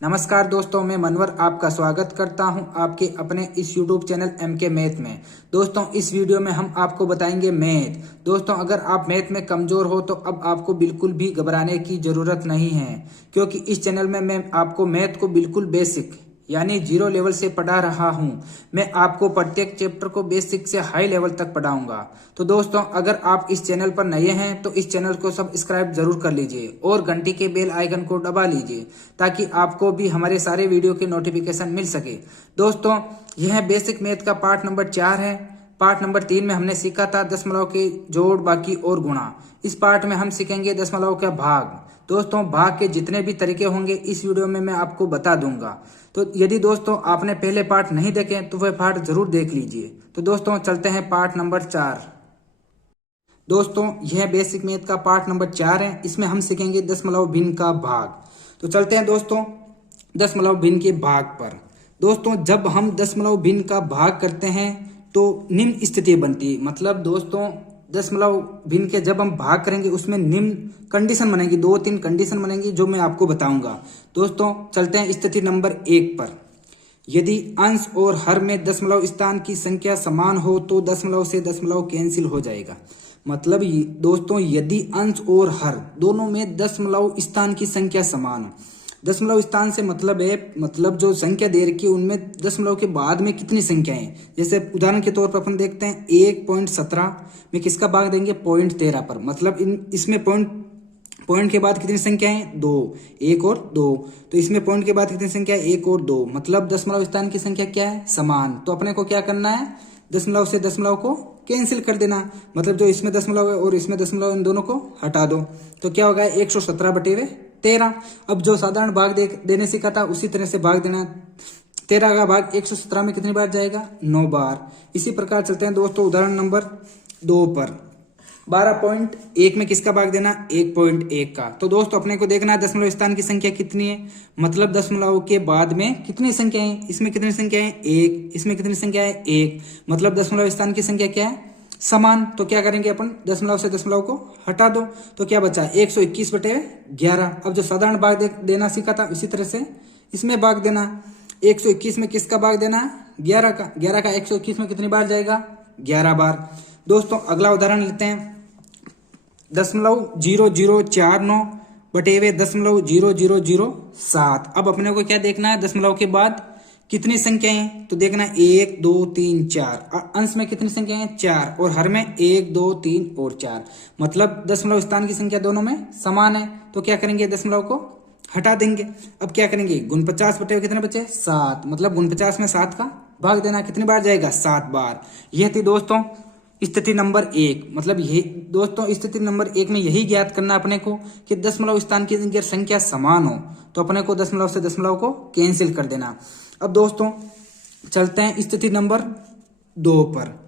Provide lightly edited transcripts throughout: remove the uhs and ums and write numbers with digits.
नमस्कार दोस्तों, मैं मनवर आपका स्वागत करता हूं आपके अपने इस YouTube चैनल MK मैथ में। दोस्तों, इस वीडियो में हम आपको बताएंगे मैथ। दोस्तों, अगर आप मैथ में कमजोर हो तो अब आपको बिल्कुल भी घबराने की जरूरत नहीं है, क्योंकि इस चैनल में मैं आपको मैथ को बिल्कुल बेसिक यानी 0 लेवल से पढ़ा रहा हूं। मैं आपको प्रत्येक चैप्टर को बेसिक से हाई लेवल तक पढ़ाऊंगा। तो दोस्तों, अगर आप इस चैनल पर नए हैं तो इस चैनल को सब्सक्राइब जरूर कर लीजिए और घंटी के बेल आइकन को दबा लीजिए, ताकि आपको भी हमारे सारे वीडियो के नोटिफिकेशन मिल सके। दोस्तों, यह बेसिक मैथ का पार्ट नंबर 4 है। पार्ट नंबर 3 में हमने सीखा था दशमलव के जोड़, बाकी और गुणा। इस पार्ट में हम सीखेंगे दशमलव का भाग। दोस्तों, भाग के जितने भी तरीके होंगे इस वीडियो में मैं आपको बता दूंगा। तो यदि दोस्तों आपने पहले पार्ट नहीं देखे तो वह पार्ट जरूर देख लीजिए। तो दोस्तों, चलते हैं पार्ट नंबर 4। दोस्तों, यह बेसिक मैथ का पार्ट नंबर 4 है। इसमें हम सीखेंगे दशमलव भिन्न का भाग। तो चलते हैं दोस्तों दशमलव भिन्न के भाग पर। दोस्तों, जब हम दशमलव भिन्न का भाग करते हैं तो निम्न स्थिति बनती है। मतलब दोस्तों, दशमलव भिन्न के जब हम भाग करेंगे उसमें निम्न कंडीशन बनेगी, 2-3 कंडीशन बनेगी जो मैं आपको बताऊंगा। दोस्तों, चलते हैं स्थिति नंबर 1 पर। यदि अंश और हर में दशमलव स्थान की संख्या समान हो तो दशमलव से दशमलव कैंसिल हो जाएगा। मतलब दोस्तों, यदि अंश और हर दोनों में दशमलव स्थान की संख्या समान हो। दशमलव स्थान से मतलब है, मतलब जो संख्या दे रखी है उनमें दशमलव के बाद में कितनी संख्याएं हैं। जैसे उदाहरण के तौर पर अपन देखते हैं 1.17 में किसका भाग देंगे, 0.13 पर। मतलब इसमें पॉइंट के बाद कितनी संख्या है, 2, 1 और 2। तो इसमें पॉइंट के बाद कितनी संख्या है, 1 और 2। मतलब दशमलव स्थान की संख्या क्या है, समान। तो अपने को क्या करना है, दशमलव से दशमलव को कैंसिल कर देना। मतलब जो इसमें दशमलव है और इसमें दशमलव, इन दोनों को हटा दो। तो क्या होगा, 117/13। अब जो साधारण भाग देने सीखा था उसी तरह से भाग देना। 13 का भाग 117 में कितनी बार जाएगा, 9 बार। इसी प्रकार चलते हैं दोस्तों उदाहरण नंबर 2 पर। 12.1 में किसका भाग देना, 1.1 का। तो दोस्तों, अपने को देखना है दशमलव स्थान की संख्या कितनी है। मतलब दशमलव के बाद में कितनी संख्या है, इसमें कितनी संख्या है, 1। इसमें कितनी संख्या है, 1। मतलब दशमलव स्थान की संख्या क्या है, समान। तो क्या करेंगे अपन, दशमलव से दशमलव को हटा दो। तो क्या बचा, 121/11। अब जो साधारण भाग देना सीखा था उसी तरह से इसमें भाग देना। 121 में किसका भाग देना, 11 का। 11 का 121 में कितनी बार जाएगा, 11 बार। दोस्तों, अगला उदाहरण लेते हैं 0.0049/0.0007। अब अपने को क्या देखना है, दशमलव के बाद कितनी संख्याएं हैं। तो देखना 1, 2, 3, 4। अंश में कितनी संख्याएं हैं, 4। और हर में 1, 2, 3 और 4। मतलब दशमलव स्थान की संख्या दोनों में समान है। तो क्या करेंगे, दशमलव को हटा देंगे। अब क्या करेंगे, 49 कितने बचे, 7। मतलब 49 में 7 का भाग देना, कितनी बार जाएगा, 7 बार। यह थी दोस्तों स्थिति नंबर 1। मतलब यही दोस्तों, स्थिति नंबर 1 में यही ज्ञात करना अपने को कि दशमलव स्थान की अगर संख्या समान हो तो अपने को दशमलव से दशमलव को कैंसिल कर देना। अब दोस्तों, चलते हैं स्थिति नंबर 2 पर।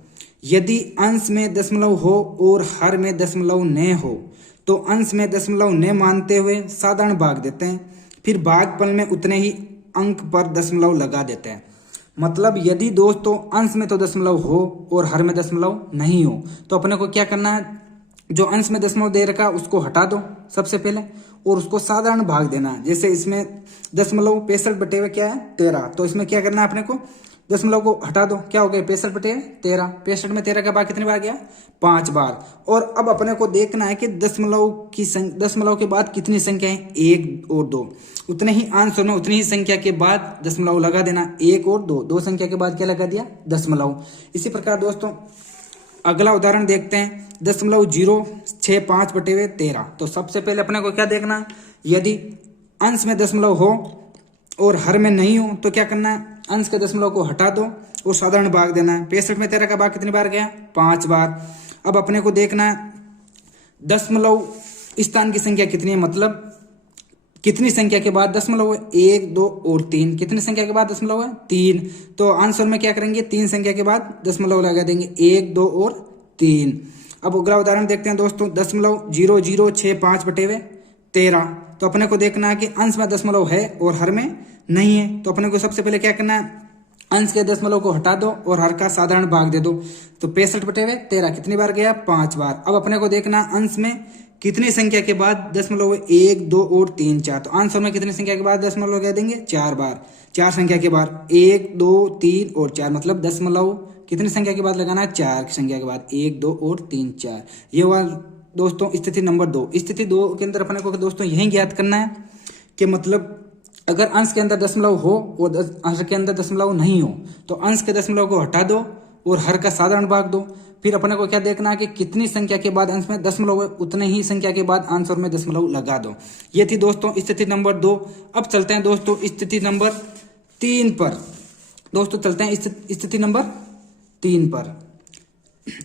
यदि अंश में दशमलव हो और हर में दशमलव न हो तो अंश में दशमलव न मानते हुए साधारण भाग देते हैं, फिर भागफल में उतने ही अंक पर दशमलव लगा देते हैं। मतलब यदि दोस्तों अंश में तो दशमलव हो और हर में दशमलव नहीं हो तो अपने को क्या करना है, जो अंश में दशमलव दे रखा उसको हटा दो सबसे पहले और उसको साधारण भाग देना। जैसे इसमें दशमलव 65 क्या है, 13। तो इसमें क्या करना है, अपने को दशमलव को हटा दो। क्या हो गया, 65/13। 65 में 13 का भाग कितनी बार गया, 5 बार। और अब अपने को देखना है कि दशमलव के बाद कितनी संख्या है, 1 और 2। उतने ही आंसर में उतनी ही संख्या के बाद दशमलव लगा देना, 1 और 2। 2 संख्या के बाद क्या लगा दिया, दशमलव। इसी प्रकार दोस्तों अगला उदाहरण देखते हैं 0.065/13। तो सबसे पहले अपने को क्या देखना, यदि अंश में दशमलव हो और हर में नहीं हो तो क्या करना है, अंश के दशमलव को हटा दो और साधारण भाग देना है। 65 में 13 का भाग कितनी बार गया, 5 बार। अब अपने को देखना है दशमलव स्थान की संख्या कितनी है। मतलब कितनी संख्या के बाद दशमलव है, 1, 2 और 3। कितनी संख्या के बाद दशमलव है, 3। तो आंसर में क्या करेंगे, 3 संख्या के बाद दशमलव लगा देंगे, 1, 2 और 3। अब अगला उदाहरण देखते हैं दोस्तों 0.0065/13। तो अपने को देखना है कि अंश में दशमलव है और हर में नहीं है। तो अपने को सबसे पहले क्या करना है, अंश के दशमलव को हटा दो और हर का साधारण भाग दे दो। तो 65/13 कितनी बार गया, 5 बार। अब अपने को देखना अंश में कितनी संख्या के बाद दशमलव है? 1 2 और 3 4। तो आंसर में कितनी संख्या के बाद दशमलव कह देंगे? 4 बार। 4 संख्या के बाद 1 2 3 और 4, मतलब दशमलव कितनी संख्या के बाद लगाना है? 4 संख्या के बाद 1 2 और 3 4। ये हुआ दोस्तों स्थिति नंबर 2। स्थिति 2 के अंदर अपने को दोस्तों यही ज्ञात करना है कि मतलब अगर अंश के अंदर दशमलव हो और हर के अंदर दशमलव नहीं हो तो अंश के दशमलव को हटा दो और हर का साधारण भाग दो। फिर अपने को क्या देखना है कि कितनी संख्या के बाद अंश में दशमलव है, उतने ही संख्या के बाद आंसर में दशमलव लगा दो। ये थी दोस्तों स्थिति नंबर 2। अब चलते हैं दोस्तों स्थिति नंबर 3 पर। दोस्तों चलते हैं स्थिति नंबर 3 पर।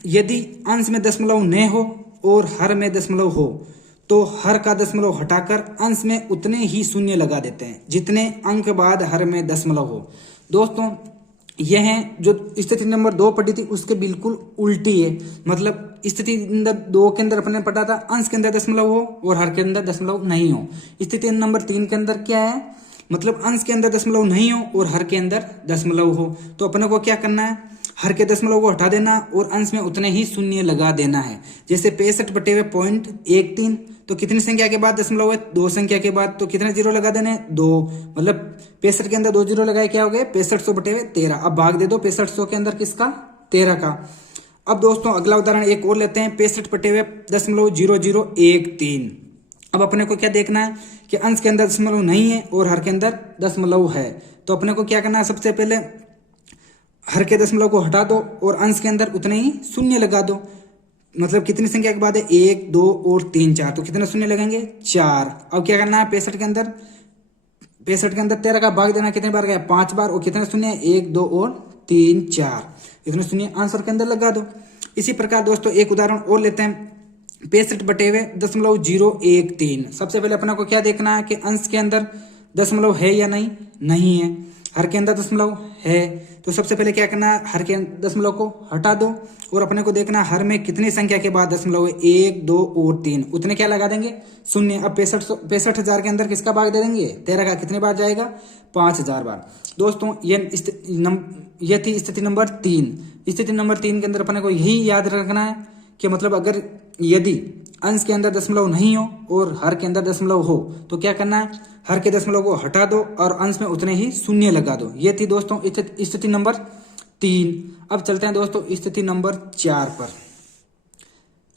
यदि अंश में दशमलव न हो और हर में दशमलव हो तो हर का दशमलव हटाकर अंश में उतने ही शून्य लगा देते हैं जितने अंक बाद हर में दशमलव हो। दोस्तों यह है जो स्थिति नंबर 2 पढ़ी थी उसके बिल्कुल उल्टी है। मतलब स्थिति नंबर 2 के अंदर अपने पढ़ा था अंश के अंदर दशमलव हो और हर के अंदर दशमलव नहीं हो। स्थिति नंबर 3 के अंदर क्या है? मतलब अंश के अंदर दशमलव नहीं हो और हर के अंदर दशमलव हो। तो अपने को क्या करना है? हर के दशमलव को हटा देना और अंश में उतने ही शून्य लगा देना है। जैसे 65/.13, तो कितनी संख्या के बाद दशमलव है? 2 संख्या के बाद। तो कितने जीरो लगा देने? 2। मतलब 65 के अंदर 2 जीरो लगाए क्या हो गए? 6500/13। अब भाग दे दो 6500 के अंदर किसका? 13 का। अब दोस्तों अगला उदाहरण एक और लेते हैं 65/0013। अब अपने को क्या देखना है कि अंश के अंदर दशमलव नहीं है और हर के अंदर दशमलव है। तो अपने को क्या करना है? सबसे पहले हर के दशमलव को हटा दो और अंश के अंदर उतने ही शून्य लगा दो। मतलब कितनी संख्या के बाद है? 1 2 और 3 4। तो कितने शून्य लगेंगे? 4। अब क्या करना है? 65 के अंदर 13 का भाग देना। कितने बार गया? 5 बार। और कितने शून्य? 1 2 और 3 4। इतने शून्य आंसर के अंदर लगा दो। इसी प्रकार दोस्तों एक उदाहरण और लेते हैं 65/013। सबसे पहले अपने को क्या देखना है कि अंश के अंदर दशमलव है या नहीं? नहीं है। हर के अंदर दशमलव है। तो सबसे पहले क्या करना है? हर के दशमलव को हटा दो और अपने को देखना हर में कितनी संख्या के बाद दशमलव है? 1 2 और 3। उतने क्या लगा देंगे? शून्य। अब 65,000 के अंदर किसका भाग दे देंगे? 13 का। कितने बार जाएगा? 5,000 बार। दोस्तों ये थी स्थिति नंबर 3। स्थिति नंबर 3 के अंदर अपने को यही याद रखना है कि मतलब अगर यदि अंश के अंदर दशमलव नहीं हो और हर के अंदर दशमलव हो तो क्या करना है? हर के दशमलव को हटा दो और अंश में उतने ही शून्य लगा दो। ये थी दोस्तों स्थिति नंबर 3। अब चलते हैं दोस्तों स्थिति नंबर 4 पर।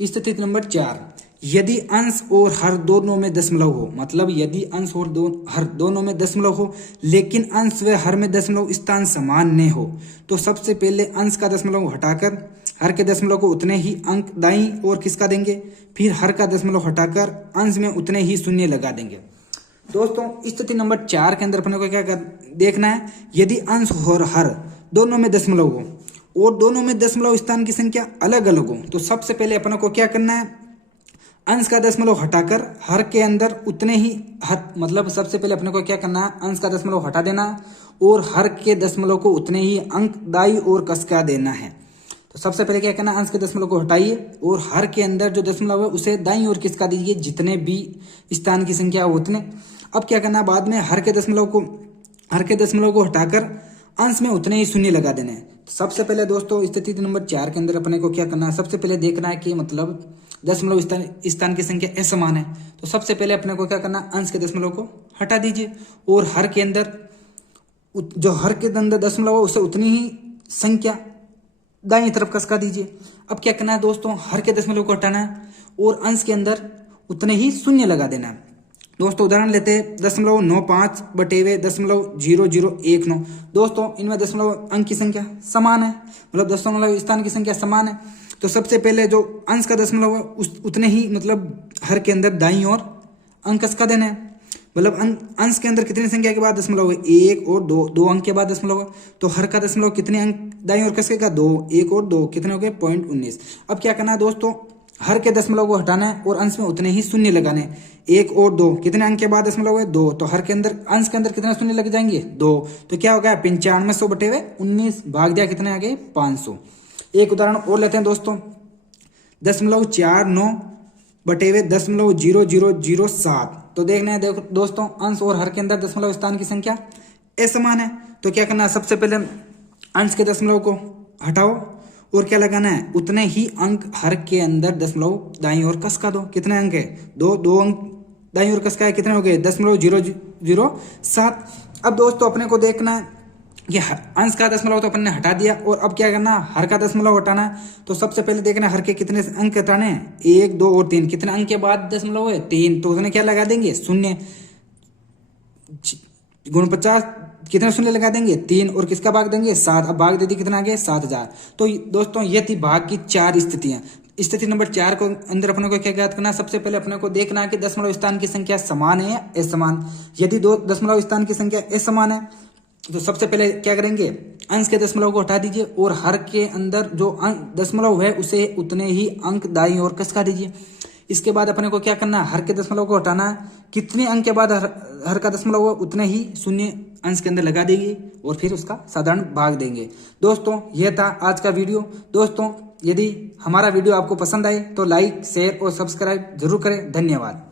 स्थिति नंबर 4, यदि अंश और हर दोनों में दशमलव हो, मतलब यदि अंश और हर दोनों में दशमलव हो लेकिन अंश व हर में दशमलव स्थान समान न हो तो सबसे पहले अंश का दशमलव हटाकर हर के दशमलव को उतने ही अंक दाईं और किसका देंगे? फिर हर का दशमलव हटाकर अंश में उतने ही शून्य लगा देंगे। दोस्तों स्थिति नंबर 4 के अंदर अपने को क्या देखना है? यदि अंश और हर दोनों में दशमलव हो और दोनों में दशमलव स्थान की संख्या अलग अलग हो तो सबसे पहले अपने को क्या करना है? अंश का दशमलव हटाकर हर के अंदर उतने ही मतलब सबसे पहले अपने को क्या करना है? अंश का दशमलव हटा देना और हर के दशमलव को उतने ही अंक दाईं ओर कसका देना है। तो सबसे पहले क्या करना है? अंश के दशमलव को हटाइए और हर के अंदर जो दशमलव है उसे दाईं ओर किसका दीजिए? जितने भी स्थान की संख्या हो उतने। अब क्या करना है? बाद में हर के दशमलव को हटाकर अंश में उतने ही शून्य लगा देने। तो सबसे पहले दोस्तों स्थिति नंबर 4 के अंदर अपने को क्या करना है? सबसे पहले देखना है कि मतलब दशमलव स्थान की संख्या असमान है। तो सबसे पहले अपने को क्या करना? अंश के दशमलव को हटा दीजिए और हर के अंदर दशमलव है उसे उतनी ही संख्या दाईं तरफ कसका दीजिए। अब क्या करना है दोस्तों? हर के दशमलव को हटाना है और अंश के अंदर उतने ही शून्य लगा देना है। दोस्तों उदाहरण लेते हैं 0.95/0019। दोस्तों इनमें दशमलव अंक की संख्या समान है, मतलब दशमलव स्थान की संख्या समान है। तो सबसे पहले जो अंश का दशमलव है उतने ही मतलब हर के अंदर दाईं ओर अंक कसका देना है। मतलब अंश के अंदर कितनी संख्या के बाद दशमलव है? 1 और 2 अंक के बाद दशमलव है। तो हर का दशमलव कितने अंक दाईं ओर कसकेगा? 2। 1 और 2 कितने हो गए? 0.19। अब क्या करना है दोस्तों? हर के दशमलव को हटाना है और अंश में उतने ही शून्य लगाने। 1 और 2 कितने अंक के बाद दशमलव है? 2। तो हर के अंदर अंश के अंदर कितने शून्य लग जाएंगे? 2। तो क्या हो गया? 95/100/19 भाग दिया कितने आ गए? 500। एक उदाहरण और लेते हैं दोस्तों 0.49/0007। तो देखना है दोस्तों अंश और हर के अंदर दशमलव स्थान की संख्या असमान है। तो क्या करना है? सबसे पहले अंश के दशमलव को हटाओ और क्या लगाना है, उतने ही अंक हर के अंदर दशमलव दाईं ओर कस का दो। कितने अंक है, दो अंक दाईं ओर कस का है, कितने हो गए, 0.007। अब दोस्तों अपने को देखना है ये अंश का दशमलव तो अपन ने हटा दिया, और अब क्या करना, हर का दशमलव हटाना है। तो सबसे पहले देखना हर के कितने अंक हटाने हैं, 1, 2 और 3। कितने अंक के बाद दशमलव है, 3, तो उसने क्या लगा देंगे, शून्य। 49 कितने शून्य लगा देंगे, 3, और किसका भाग देंगे, 7। अब भाग दे दी, कितना आ गया, 7000। तो दोस्तों ये थी भाग की 4 स्थितियां। स्थिति नंबर 4 को अंदर अपने को क्या ज्ञात करना, सबसे पहले अपने को देखना है कि दशमलव स्थान की संख्या समान है या असमान। यदि दो दशमलव स्थान की संख्या असमान है तो सबसे पहले क्या करेंगे, अंश के दशमलव को हटा दीजिए, और हर के अंदर जो अंक दशमलव है उसे उतने ही अंक दाईं ओर कसका दीजिए। इसके बाद अपने को क्या करना है, हर के दशमलव को हटाना है। कितने अंक के बाद हर का दशमलव हो उतने ही शून्य अंश के अंदर लगा देंगे, और फिर उसका साधारण भाग देंगे। दोस्तों यह था आज का वीडियो। दोस्तों यदि हमारा वीडियो आपको पसंद आए तो लाइक, शेयर और सब्सक्राइब जरूर करें। धन्यवाद।